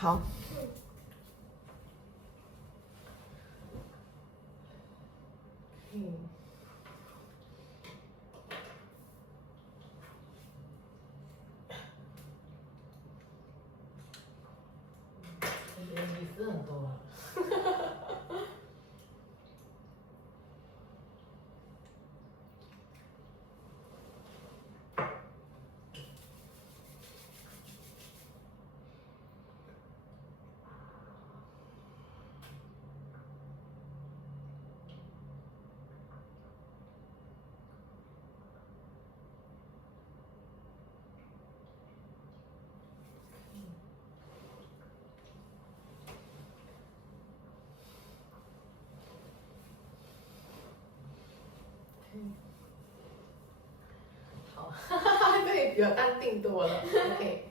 好。你是很多啊。好，对，比我淡定多了。OK。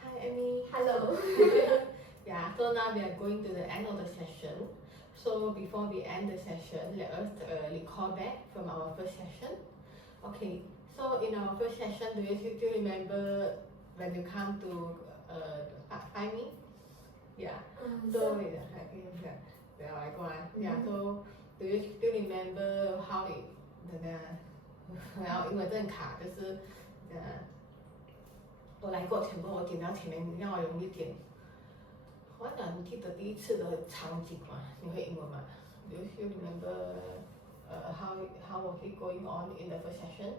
Hi, Amy. Hello. Yeah, so now we are going to the end of the session. So before we end the session, let us recall back from our first session. Okay, so in our first session, do you still remember when you come to find me? Yeah. So I go on. Yeah. So do you still remember how it 然后英文正卡就是我来过全部我点到前面让我容易点。我想你记得第一次的场景吗？你会英文吗？ Do you still remember how was it going on in the first session？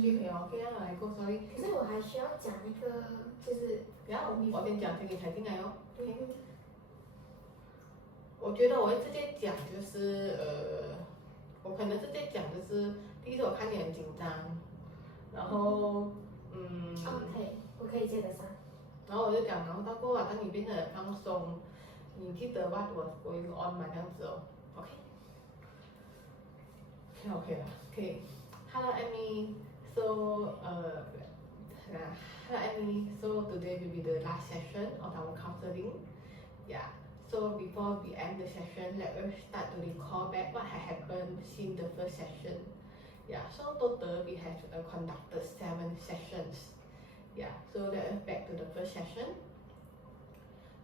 句可以 OK 啊，来过 sorry。可是我还需要讲一个，就是然后我先讲，给你才进来哦。我觉得我会直接讲，就是我可能直接讲，就是第一次我看你很紧张，然后OK， 我可以接得上。然后我就讲，然后到过后当你变得很放松，你记得 what was going on 嘛，这样子哦 ，OK。OK 了，可以。Hello Amy, so hello Amy, so today will be the last session of our counseling. Yeah. So before we end the session, let us start to recall back what had happened since the first session. Yeah, so total we have conducted 7 sessions. Yeah, so let us back to the first session.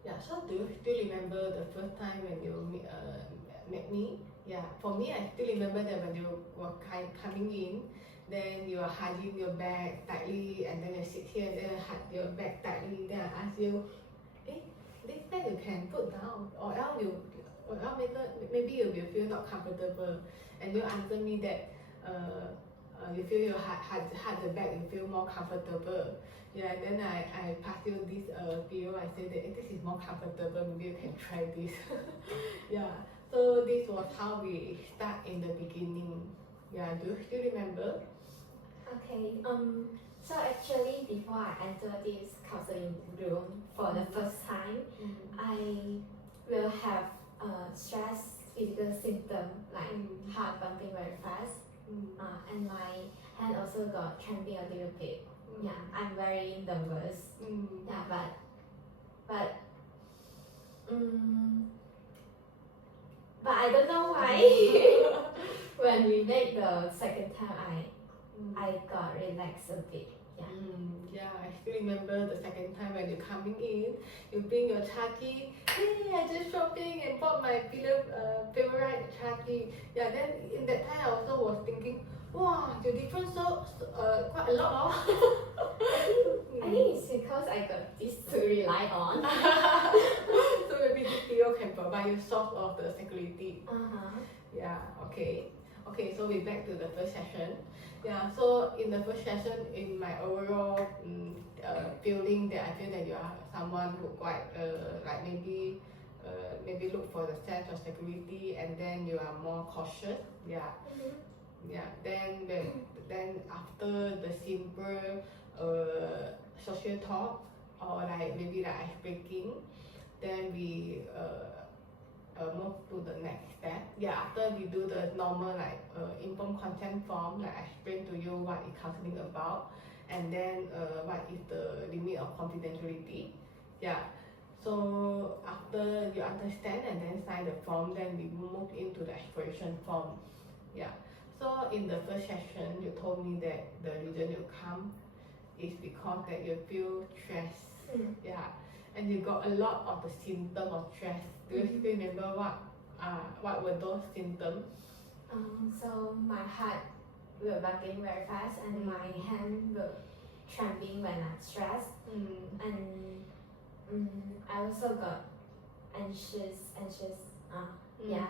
Yeah, so do you still remember the first time when you met me? Yeah, for me I still remember that when you were coming in, then you are hugging your bag tightly and then you sit here and then hug your bag tightly, then I ask you, this bag you can put down or else maybe you will feel not comfortable, and you answer me that you feel you hug the bag, you feel more comfortable. Yeah, then I pass you this pillow, I say that this is more comfortable, maybe you can try this. Yeah, so this was how we start in the beginning. Yeah, do you still remember? Okay, so actually before I enter this counseling room for the first time, I will have stress physical symptom like heart pumping very fast, and my hand also got trembling a little bit. Yeah, I'm very nervous. Yeah, but I don't know why. When we made the second time, I got relaxed a bit. Yeah. Yeah, I still remember the second time when you're coming in, you bring your chaki. Hey, I just shopping and bought my favorite chaki. Yeah, then in that time I also was thinking, wow, the difference so quite a lot. I think it's because I got this to rely on. So maybe this video can provide you source of the security. Yeah, okay. Okay, so we back to the first session. Yeah, so in the first session, in my overall feeling that I feel that you are someone who quite like maybe look for the sense of security, and then you are more cautious. Yeah. Yeah. Then after the simple social talk or like maybe like ice breaking, then we move to the next step. Yeah, after we do the normal like informed consent form, like I explain to you what is counseling about, and then what is the limit of confidentiality. Yeah, so after you understand and then sign the form, then we move into the exploration form. Yeah, So in the first session, you told me that the reason you come is because that you feel stress. Yeah, and you got a lot of the symptoms of stress. Do you still remember what were those symptoms? So my heart will beating very fast and my hand will trembling when I'm stressed. And I also got anxious. Yeah,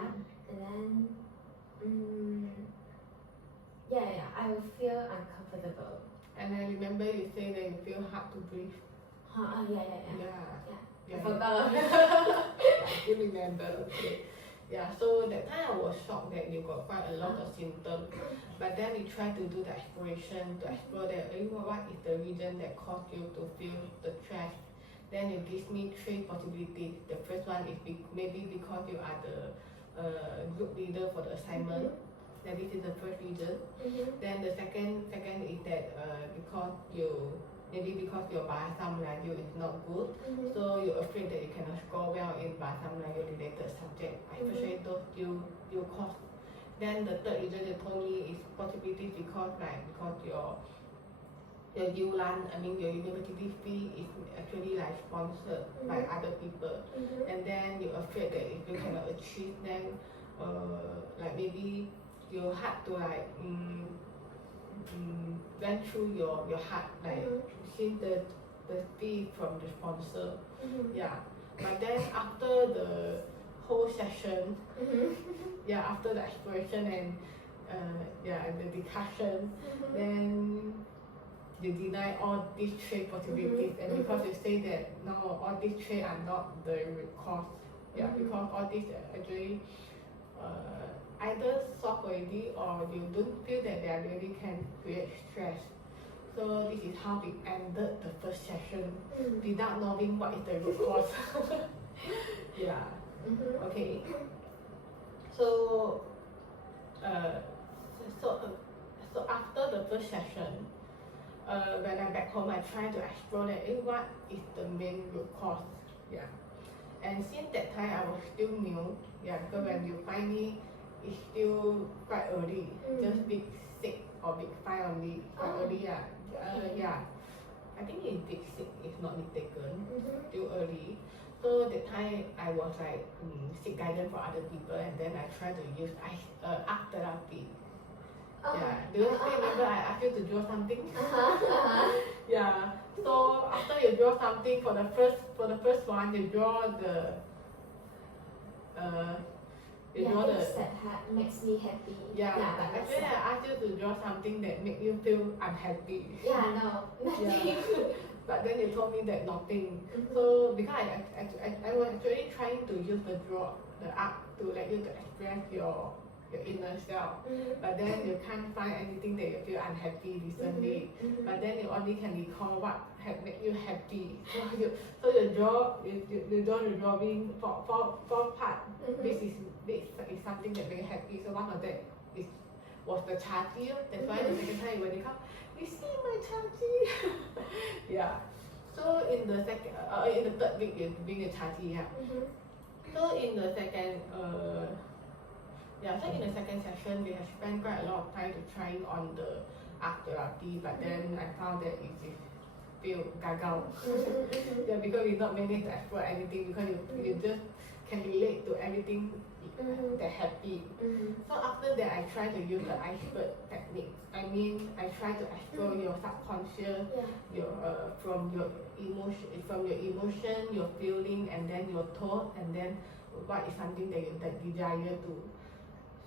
and then I will feel uncomfortable. And I remember you say that you feel hard to breathe. I forgot. You remember, okay. Yeah, so that time I was shocked that you got quite a lot of symptoms. But then we tried to do the exploration to explore that what is the reason that caused you to feel the stress. Then you give me 3 possibilities. The first one is maybe because you are the group leader for the assignment. That this is the first reason. Then the second is that because because your bahasa Melayu is not good, so you're afraid that you cannot score well in bahasa Melayu related subject, especially those you course. Then the third reason you told me is possibility because your ULAN, your university fee is actually like sponsored by other people, and then you're afraid that if you cannot achieve, then like maybe you had to like went through your heart like since the fee from the sponsor. Yeah, but then after the whole session, after the exploration and and the discussion, then you deny all these 3 possibilities, and because you say that no, all these 3 are not the root cause. Because all these actually either solved already or you don't feel that they really can create stress. So this is how we ended the first session without knowing what is the root cause. Okay. So after the first session, when I'm back home, I try to explore that what is the main root cause. And since that time I was still new, because when you find me, it's still quite early, just week 6 or week 5 only, quite early. I think in week 6 it's not taken, still early. So that time I was like seek guidance for other people, and then I try to use art therapy. Do you still remember I asked you to draw something? So after you draw something for the first one, you draw the that makes me happy. Actually I asked you to draw something that make you feel unhappy. Nothing. But then you told me that nothing. So because I was actually trying to use the art to let you to express your inner self, but then you can't find anything that you feel unhappy recently, but then you only can recall what had made you happy. So you draw the drawing for part. This is something that made you happy. So one of that was the chachi. That's why the second time when you come, you see my chachi. So in the third week you bring the chachi. So in the second so in the second session, we have spent quite a lot of time to trying on the art therapy, but then I found that it is feel gagal. Because we not managed to explore anything, because you just can relate to everything that happy. So after that, I try to use the iceberg technique. I try to explore your subconscious, from your emotion, your feeling, and then your thought, and then what is something that you desire to.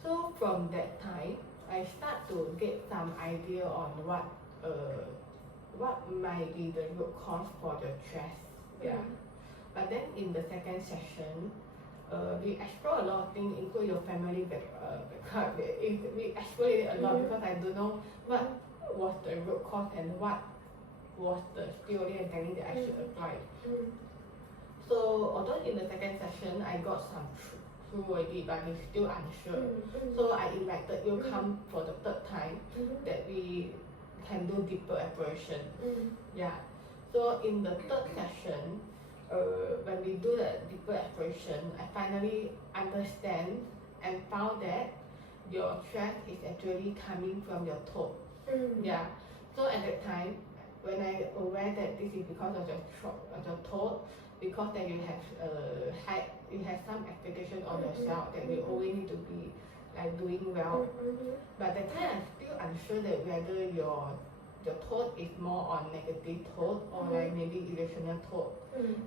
So from that time, I start to get some idea on what might be the root cause for the stress. But then in the second session, we explore a lot of things, including your family background. We explore it a lot because I don't know what was the root cause and what was the theory and technique that I should apply. So although in the second session I got some through already, but you're still unsure. So I invited you come for the third time that we can do deeper exploration. So in the third session, when we do the deeper exploration, I finally understand and found that your stress is actually coming from your throat. Mm. Yeah. So at that time, when I aware that this is because of your throat, because that you have some expectation on yourself that you always need to be like doing well. But at that time I'm still unsure that whether your thought is more on negative thought or like maybe irrational thought.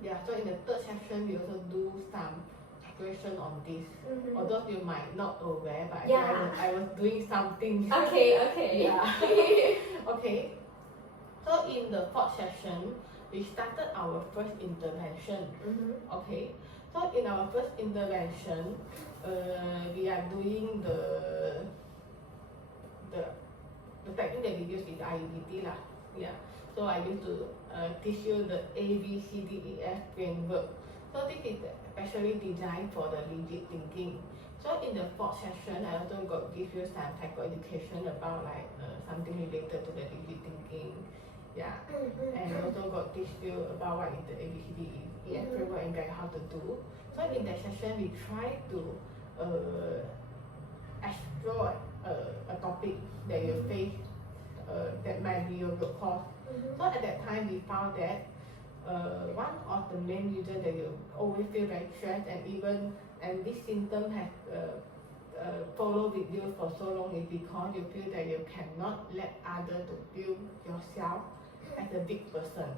Yeah, so in the third session we also do some exploration on this. Although you might not aware, but I was doing something. Okay. Yeah. Okay. So in the fourth session, we started our first intervention. Okay. So in our first intervention, we are doing the technique that we use is IEDT lah. Yeah. So I used to teach you the ABCDEF framework. So this is especially designed for the rigid thinking. So in the fourth session, I also got give you some psychoeducation about like something related to the rigid thinking. Yeah. And also got teach you about what is the ABCDEF framework and guide how to do. So in that session, we try to explore a topic that you face that might be your root cause. So at that time we found that one of the main reasons that you always feel very stressed and this symptom has follow with you for so long is because you feel that you cannot let others to view yourself as a big person.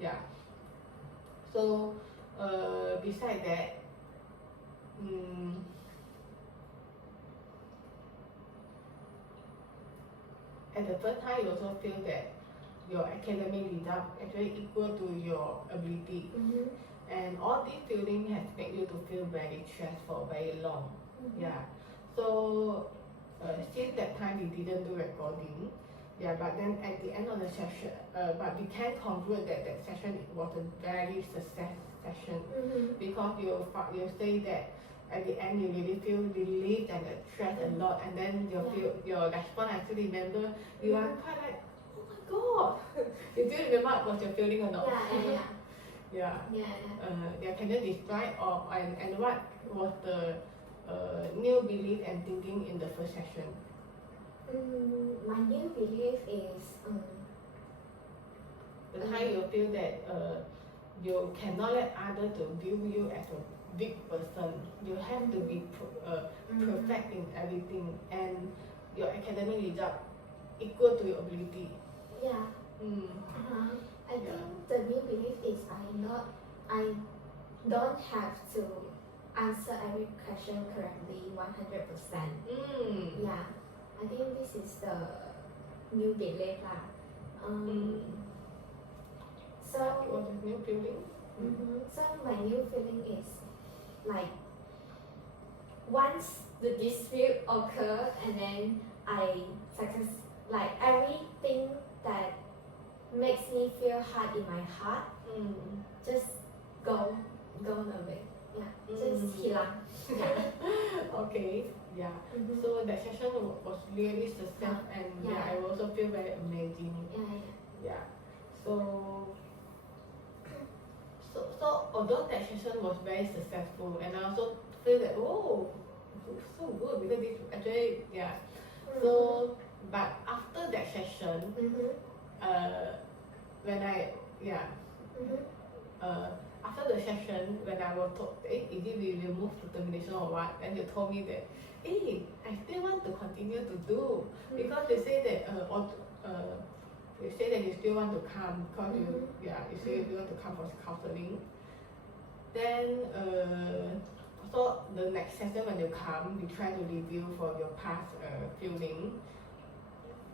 Yeah. So beside that, at the first time you also feel that your academic result actually equal to your ability. And all these feelings has made you to feel very stressed for very long. Yeah. So since that time we didn't do recording. Yeah, but then at the end of the session, but we can conclude that that session was a very success session because you say that at the end you really feel relieved and stressed a lot, and then your response I still remember you are quite like, oh my god. You do remember what you're feeling or not? Yeah. Can you describe and what was the new belief and thinking in the first session? My new belief is the time you feel that you cannot let others to view you as a big person. You have to be perfect in everything, and your academic result equal to your ability. Yeah. I think the new belief is I don't have to answer every question correctly 100%. Yeah. I think this is the new belief lah. So what is new feeling? So my new feeling is like once the dispute occur and then I success, like everything that makes me feel hard in my heart just gone away. Yeah, just hilang. Okay. Yeah. So that session was really success, and I also feel very amazing. Yeah. So although that session was very successful, and I also feel that so good because this actually So but after that session, when I after the session when I was told, is it we will move to termination or what? And you told me that, I still want to continue to do because they say that you say that you still want to come because you say you want to come for counseling. Then so the next session when you come, we try to review for your past feeling.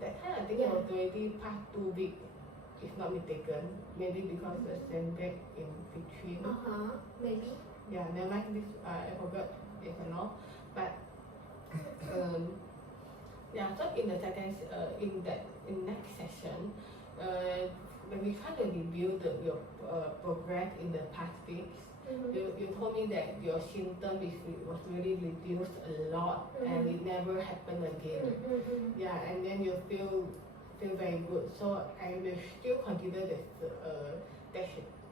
That time I think it was already past 2 weeks, if not mistaken. Maybe because the setback in between. Maybe. Yeah, never mind this. I forgot yes or no. But so in the second in next session, when we try to review your progress in the past weeks, you told me that your symptom was really reduced a lot and it never happened again. Yeah, and then you feel very good. So I will still consider that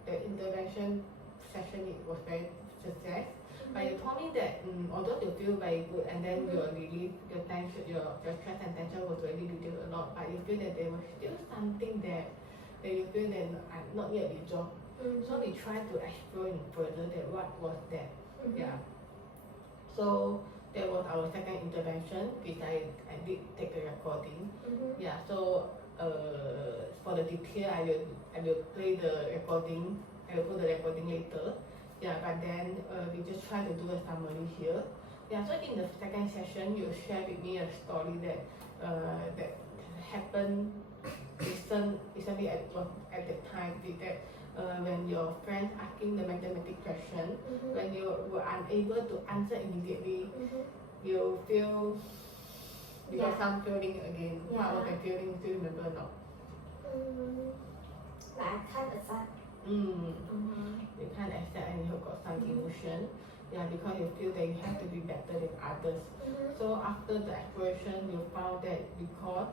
the intervention session was very success. But you told me that although you feel very good and then your relief, your tension, your stress and tension was already reduced a lot, but you feel that there was still something there that you feel that I'm not yet resolved. So we try to explore further that what was that. Yeah. So that was our second intervention, which I did take the recording. Yeah. So for the detail, I will play the recording. I will put the recording later. Yeah, but then we just try to do a summary here. Yeah, so in the second session, you share with me a story that that happened recently at that time. That when your friends asking the mathematics question, when you were unable to answer immediately, you feel you got some feeling again. What was the feeling? Do you remember or not? Like I can't accept. You can't accept and you got some emotion. Yeah, because you feel that you have to be better than others. So after the exploration, you found that because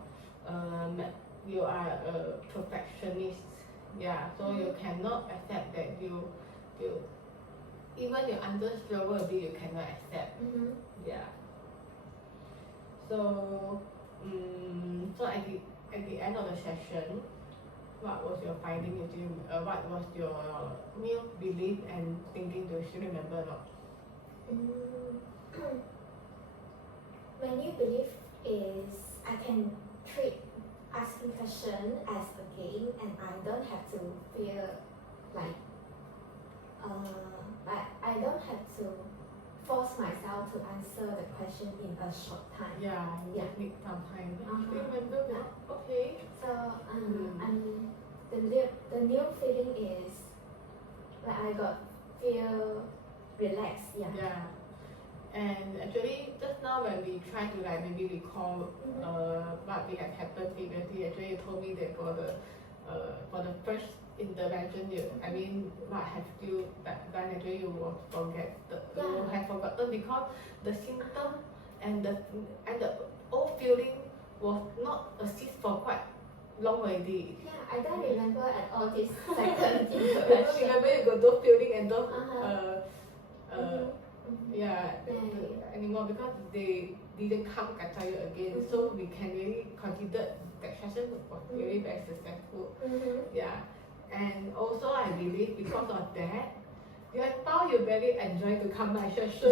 you are a perfectionist. Yeah, so you cannot accept that you even your answer slower a bit, you cannot accept. Yeah. So so at the end of the session, what was your finding? What was your new belief and thinking? Do you still remember or not? My new belief is I can treat asking question as a game and I don't have to feel like I don't have to force myself to answer the question in a short time. Yeah, you just need some time. Still remember? Okay. So the new feeling is like I got feel relaxed. Yeah. And actually, just now when we try to like maybe recall what we had happened previously, actually you told me that for the first intervention, what have you done? Actually, you will forget. You have forgotten because the symptom and the old feeling was not assist for quite long already. Yeah, I don't remember at all this second You intervention. don't remember you got those feeling and those anymore because they didn't come catch you again. So we can really consider that session was really very successful. Yeah, and also I believe because of that, you found you very enjoy to come my session.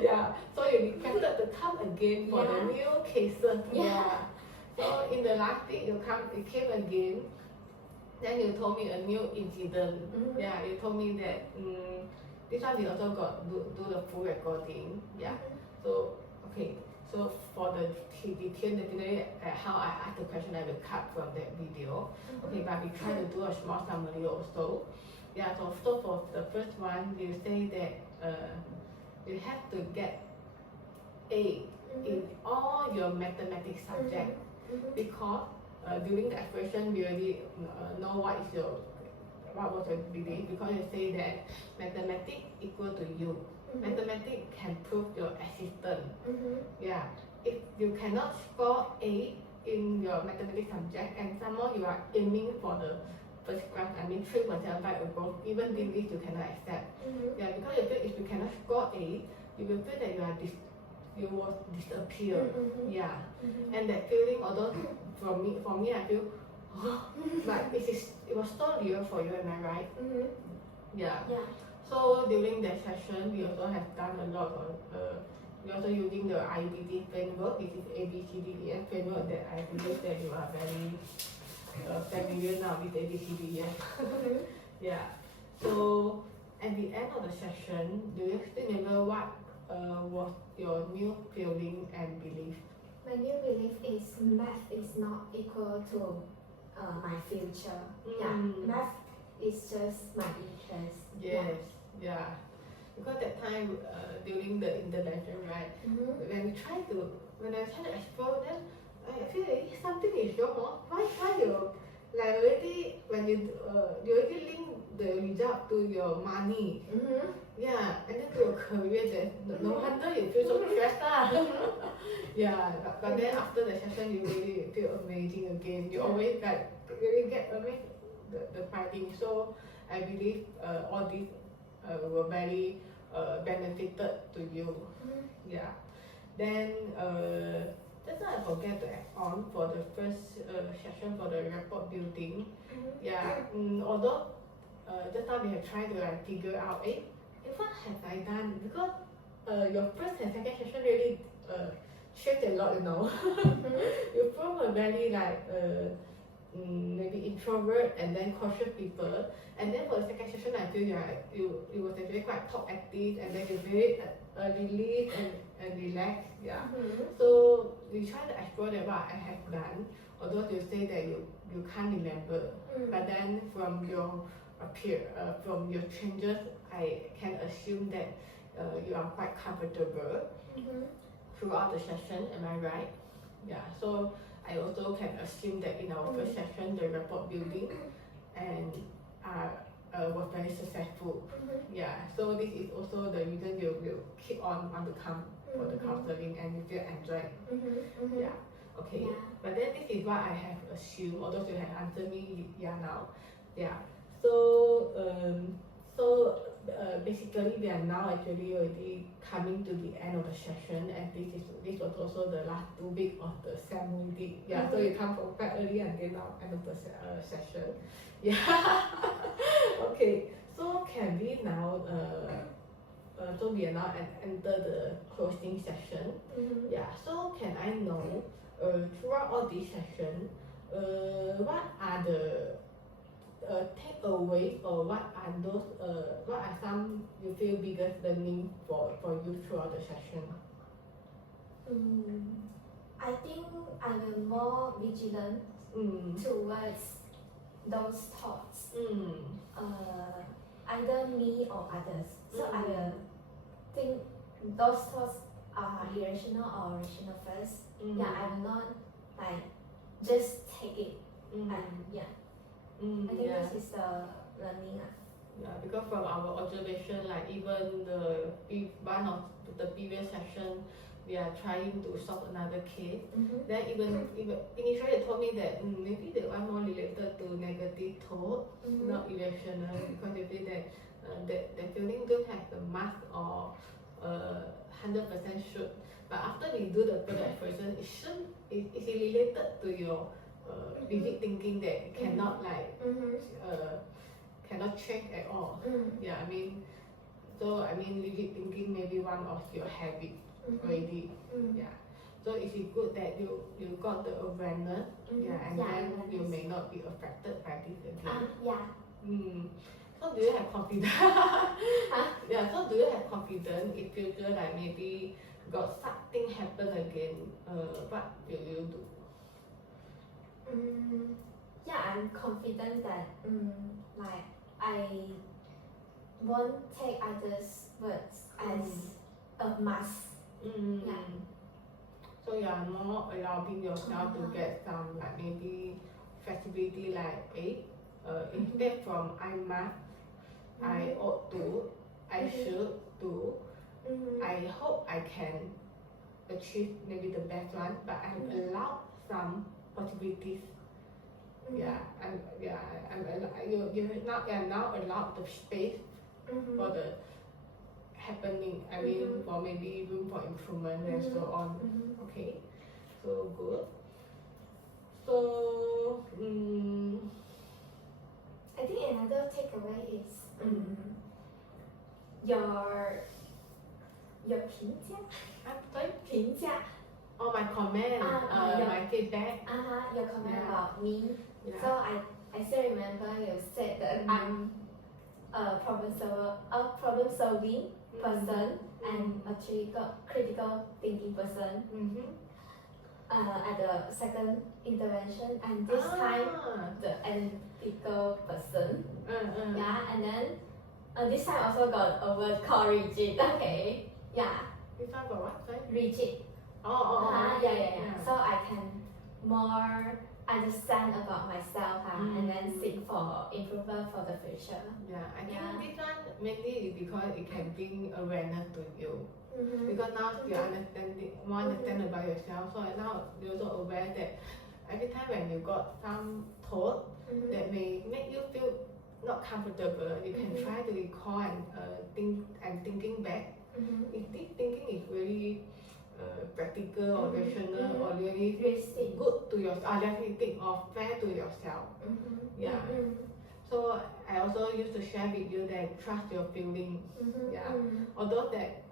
Yeah. So you requested to come again for the new cases. So in the last week you came again. Then you told me a new incident. Yeah, you told me that this one we also got do the full recording. Yeah. So okay. So for the detail, definitely how I asked the question, I will cut from that video. Okay, but we try to do a small summary also. Yeah. So for the first one, you say that you have to get A in all your mathematics subject because during the expression we already know what was your belief, because you say that mathematics equal to you. Mathematics can prove your existence. Yeah. If you cannot score A in your mathematics subject and some more you are aiming for the first class, 3.75 above, even this list you cannot accept. Yeah, because you feel if you cannot score A, you will feel that you will disappear. Yeah. And that feeling, although for me I feel but it was so real for you, am I right? Yeah. So during that session, we also have done a lot of we also using the IBD framework, which is ABCDEF framework that I believe that you are very familiar now with ABCDEF. Yeah. So at the end of the session, do you still remember what was your new feeling and belief? My new belief is math is not equal to my future. Math is just my interest. Yes. Yeah. Because that time during the intervention, right? When I try to explore, then I feel like something is wrong. Why you like already when you already link the result to your money? Yeah, and then to your career, then no wonder you feel so stressed. Yeah, but then after the session, you really feel amazing again. You always like really get amazed the finding. So I believe all these were very benefited to you. Yeah. Then just now I forget to add on for the first session for the rapport building. Yeah. Although just now we have tried to like figure out, what have I done? Because your first and second session really changed a lot, you know. You from a very like maybe introvert and then cautious people, and then for the second session I feel you was actually quite talk active, and then you're very relieved and relaxed. Yeah. So we try to explore that what I have done, although you say that you can't remember, but then from your from your changes I can assume that you are quite comfortable throughout the session. Am I right? Yeah. So I also can assume that in our first session the rapport building and was very successful. Yeah. So this is also the reason you will keep on want to come for the counseling and you feel enjoyed. Yeah. Okay. But then this is what I have assumed, although you have answered me now. Yeah. So basically we are now actually already coming to the end of the session, and this was also the last 2 weeks of the ceremony. Yeah. So you come from quite early until now end of the session. Yeah. Okay. So can we now so we are now enter the closing session. Yeah. So can I know throughout all these sessions what are the takeaways, or what are those what are some you feel biggest learning for you throughout the session? I think I will more vigilant towards those thoughts, either me or others. So I will think those thoughts are irrational or rational first. Yeah, I will not like just take it. I think this is the learning. Yeah, because from our observation, like even one of the previous session, we are trying to solve another case. Then even initially they told me that maybe the one more related to negative thought, not irrational, because they feel that the feeling don't have the mass or 100% should. But after we do the further exploration, it's related to your rigid thinking that cannot like cannot change at all. Yeah, I mean rigid thinking may be one of your habit already. Yeah. So it is good that you got the awareness. Yeah, and then you may not be affected by this again. So do you have confidence? Yeah. So do you have confidence if future like maybe got something happen again? What will you do? Yeah, I'm confident that like I won't take others' words as a must. Yeah. So you are more allowing yourself to get some like maybe flexibility, like instead from I must, I ought to, I should do, I hope I can achieve maybe the best one, but I'm allowed some possibilities. Yeah, you are now allowed the space for the happening. I mean, for maybe room for improvement and so on. Okay, so good. So I think another takeaway is your 评价 sorry? 评价 Oh, my comment, my feedback. your comment about me. Yeah. So I still remember you said that I'm a problem solving person and a critical thinking person. At the second intervention, and this time the analytical person. Yeah, and then this time also got a word called rigid. Okay, yeah. This one got what? Sorry? Rigid. Yeah. So I can more understand about myself and then seek for improvement for the future. Yeah, I think this one mainly is because it can bring awareness to you. Because now you more understand about yourself, so now you're also aware that every time when you got some thought that may make you feel not comfortable, you can try to recall and thinking back. If this thinking is really practical or rational or really Realistic. good to yourself, realistic or fair to yourself. Yeah. So I also used to share with you that trust your feeling. Yeah. Although that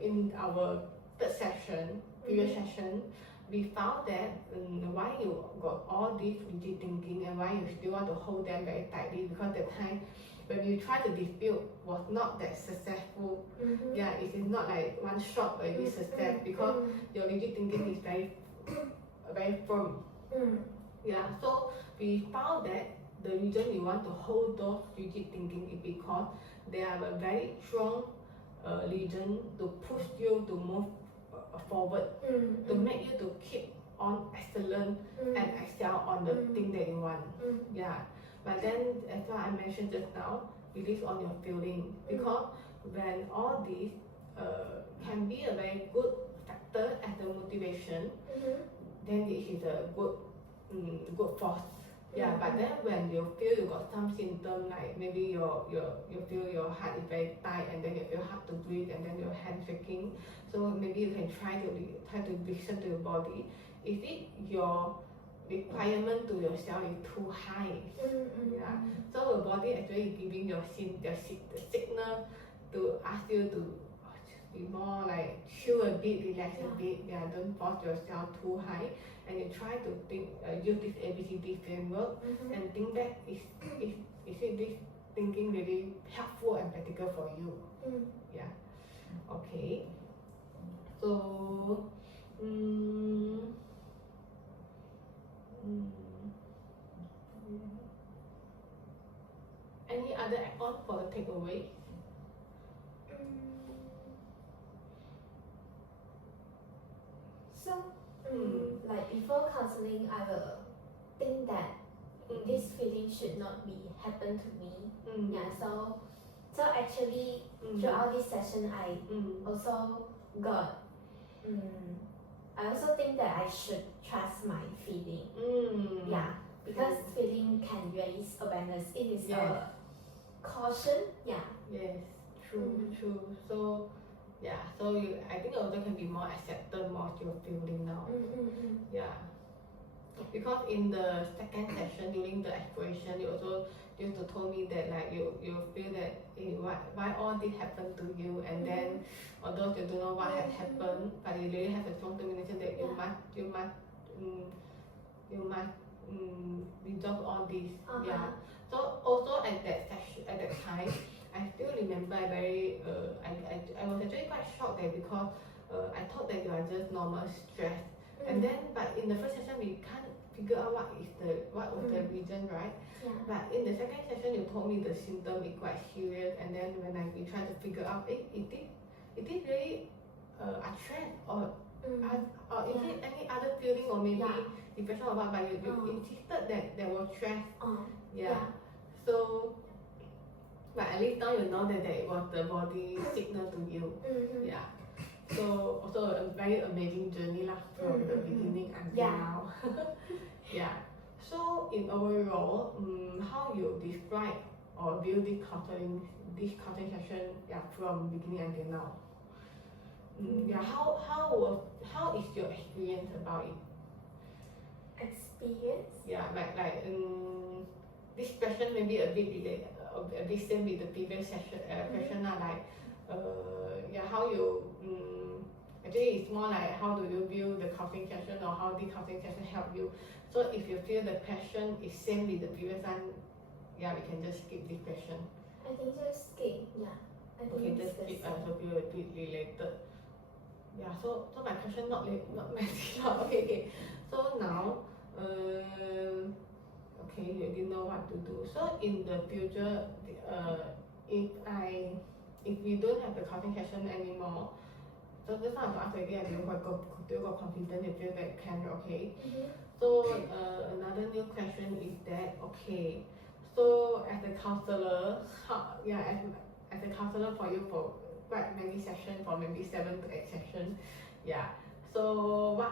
in our third session, previous session, we found that why you got all this rigid thinking and why you still want to hold them very tightly, because the time when you try to dispute was not that successful. Yeah, it is not like one shot already success, because your rigid thinking is very firm. Yeah, so we found that the reason you want to hold those rigid thinking is because they are a very strong reason to push you to move forward, to make you to keep on excellent and excel on the thing that you want. Yeah, but then as what I mentioned just now, release on your feeling, because when all these can be a very good factor as a motivation, then it is a good force. Yeah, but then when you feel you got some symptom, like maybe you feel your heart is very tight, and then you feel hard to breathe, and then your hand shaking, so maybe you can try to listen to your body. Is it your requirement to yourself is too high? Yeah, so your body actually giving the signal to ask you to be more like chill a bit, relax a bit. Yeah, don't force yourself too high, and you try to think, use this ABCD framework and think back, is it this thinking really helpful and practical for you? Yeah. Okay. So any other add-on for the takeaway? So, like before counseling, I will think that this feeling should not be happen to me. Yeah, so actually throughout this session, I also got I also think that I should trust my feeling. Yeah, because feeling can raise awareness. It is a caution. Yeah. Yes, true. So yeah, so I think also can be more accepted more of your feeling now. Yeah, because in the second session during the exploration, you also used to told me that like you feel that why all this happened to you, and then although you don't know what had happened, but you really have a strong determination that you must resolve all this. Yeah. So also at that session, at that time, I still remember I was actually quite shocked that because I thought that you are just normal stress, and then but in the first session we can't figure out what was the reason, right? Yeah. But in the second session you told me the symptom is quite serious, and then when we tried to figure out, is it really a stress or is it any other feeling or maybe depression or what? But you insisted that there was stress. Yeah. So, but at least now you know that it was the body signal to you. Yeah. So also a very amazing journey lah, from the beginning until now. Yeah. So in overall, how you describe or view this counseling session, from beginning until now? Yeah. How is your experience about it? Experience? Yeah, like this question maybe a bit related, a bit same with the previous session question lah, like how you actually it's more like how do you view the counseling session, or how the counseling session help you. So if you feel the question is same with the previous one, we can just skip this question. I think just skip. Yeah. I think just skip. I also feel a bit related. Yeah. So my question not messy up. Okay. So now okay, you didn't know what to do. So in the future, if we don't have the counseling session anymore, so just now I ask again, do you got confident, you feel that can, okay? So another new question is that, okay, so as a counselor, as a counselor for you for quite many sessions, for maybe 7 to 8 sessions, so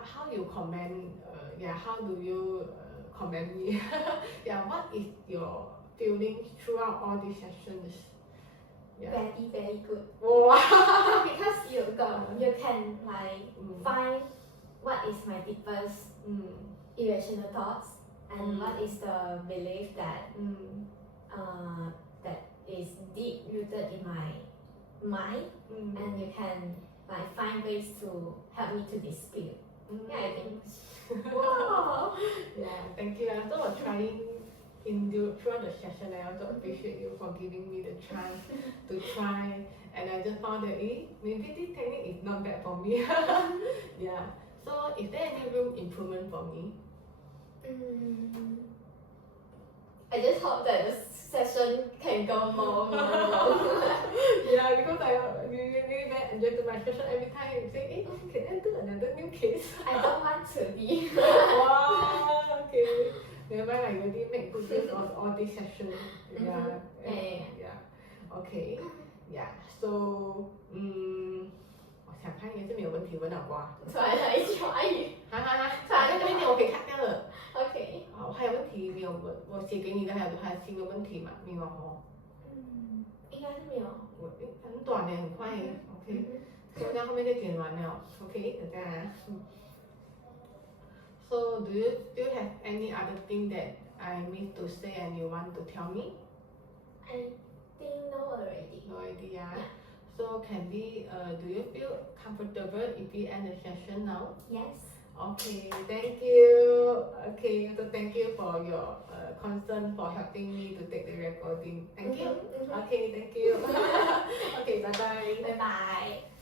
how you comment, how do you comment me? What is your feeling throughout all these sessions? Yeah. Very, very good. Wow. Because you can like find what is my deepest irrational thoughts and what is the belief that that is deep rooted in my mind, and you can like find ways to help me to dispute. Yeah, I think. Wow. Yeah, thank you. I'm also trying throughout the session. I also appreciate you for giving me the chance to try, and I just found that maybe this technique is not bad for me. Yeah. So is there any room improvement for me? I just hope that the session can go more. Yeah, because I really enjoy my session every time. You say, can I do another new case? I don't want to be. Wow, okay. Never mind, I already make good use of all these sessions. Yeah. Yeah. Okay. Yeah. So, 我想看应该是没有问题问了吧？传来传语。这个问题我可以看掉了。OK。好，还有问题没有问？我写给你的还有新的问题吗？没有哦。应该是没有。我很短的，很快的。OK。所以那后面就剪完了。OK，等下。So do you still have any other thing that I missed to say and you want to tell me? I think no already. No idea. Yeah. So can we? Do you feel comfortable if we end the session now? Yes. Okay, thank you. Okay, so thank you for your concern for helping me to take the recording. Thank you. Okay, thank you. Okay, bye bye. Bye bye.